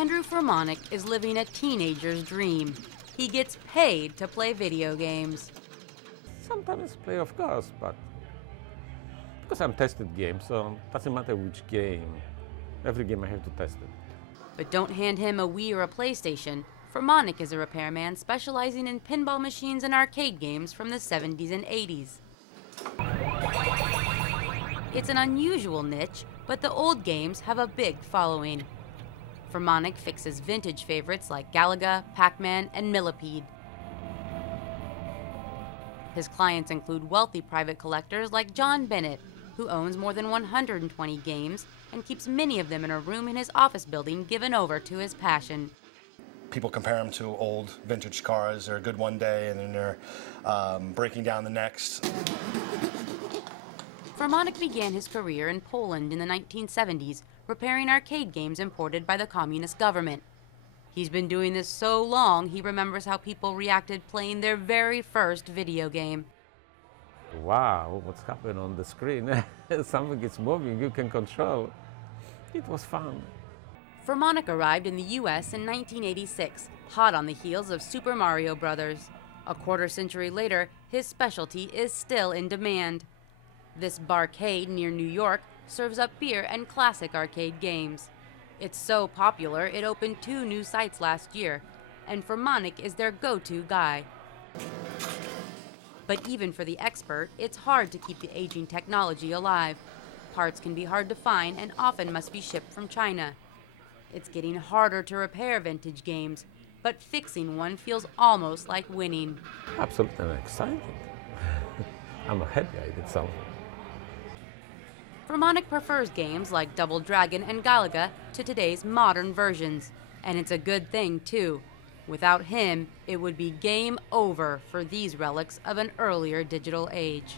Andrew Furmanek is living a teenager's dream. He gets paid to play video games. Sometimes play, of course, but because I'm tested game, so it doesn't matter which game. Every game I have to test it. But don't hand him a Wii or a PlayStation. Furmanek is a repairman specializing in pinball machines and arcade games from the 70s and 80s. It's an unusual niche, but the old games have a big following. Furmanek fixes vintage favorites like Galaga, Pac-Man, and Millipede. His clients include wealthy private collectors like John Bennett, who owns more than 120 games and keeps many of them in a room in his office building given over to his passion. People compare them to old vintage cars. They're good one day and then they're breaking down the next. Furmanek began his career in Poland in the 1970s, repairing arcade games imported by the communist government. He's been doing this so long, he remembers how people reacted playing their very first video game. Wow, what's happening on the screen? Something is moving, you can control. It was fun. Furmanek arrived in the US in 1986, hot on the heels of Super Mario Bros. A quarter century later, his specialty is still in demand. This barcade near New York serves up beer and classic arcade games. It's so popular, it opened 2 new sites last year, and Furmanek is their go-to guy. But even for the expert, it's hard to keep the aging technology alive. Parts can be hard to find and often must be shipped from China. It's getting harder to repair vintage games, but fixing one feels almost like winning. Absolutely exciting. I'm a happy I did something. Furmanek prefers games like Double Dragon and Galaga to today's modern versions, and it's a good thing too. Without him, it would be game over for these relics of an earlier digital age.